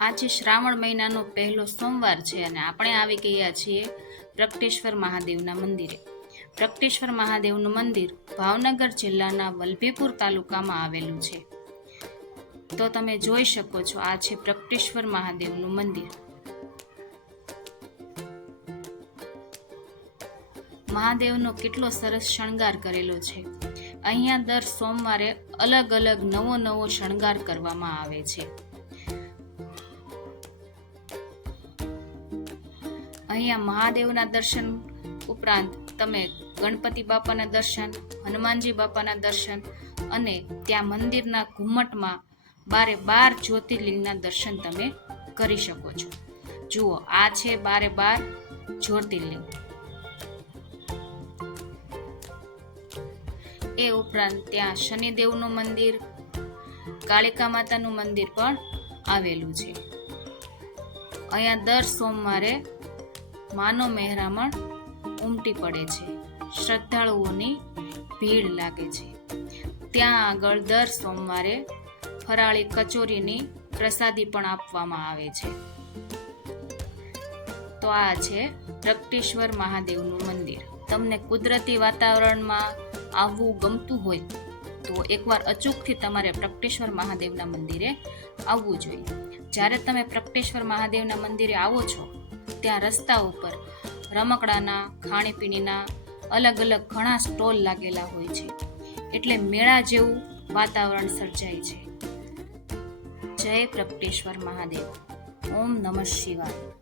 આજે શ્રાવણ મહિનાનો પહેલો સોમવાર છે અને આપણે આવી ગયા છીએ પ્રગટેશ્વર મહાદેવના મંદિરે. પ્રગટેશ્વર મહાદેવનું મંદિર ભાવનગર જિલ્લાના વલભીપુર તાલુકામાં આવેલું છે. તો તમે જોઈ શકો છો, આ છે પ્રગટેશ્વર મહાદેવનું મંદિર. મહાદેવનો કેટલો સરસ શણગાર કરેલો છે. અહીંયા દર સોમવારે અલગ અલગ નવો નવો શણગાર કરવામાં આવે છે. અહીંયા મહાદેવના દર્શન ઉપરાંત તમે ગણપતિ બાપાના દર્શન, હનુમાનજી બાપાના દર્શન અને ત્યાં મંદિરના ઘુમ્મટમાં બારે બાર જ્યોતિર્લિંગના દર્શન તમે કરી શકો છો. જુઓ, આ છે બારે બાર જ્યોતિર્લિંગ. એ ઉપરાંત ત્યાં શનિદેવનું મંદિર કાળિકા માતાનું મંદિર પણ આવેલું છે. અહીંયા દર સોમવારે માનો મહેરામણ ઉમટી પડે છે. શ્રદ્ધાળુઓની ભીડ લાગે છે. ત્યાં આગળ દર સોમવારે ફરાળી કચોરીની પ્રસાદી પણ આપવામાં આવે છે. તો આ છે પ્રગટેશ્વર મહાદેવનું મંદિર. તમને કુદરતી વાતાવરણમાં આવવું ગમતું હોય તો એકવાર અચૂકથી તમારે પ્રગટેશ્વર મહાદેવના મંદિરે આવવું જોઈએ. જ્યારે તમે પ્રગટેશ્વર મહાદેવના મંદિરે આવો છો ત્યાં રસ્તા ઉપર રમકડાના, ખાણીપીણીના અલગ અલગ ઘણા સ્ટોલ લાગેલા હોય છે. એટલે મેળા જેવું વાતાવરણ સર્જાય છે. જય પ્રગટેશ્વર મહાદેવ. ઓમ નમઃ શિવાય.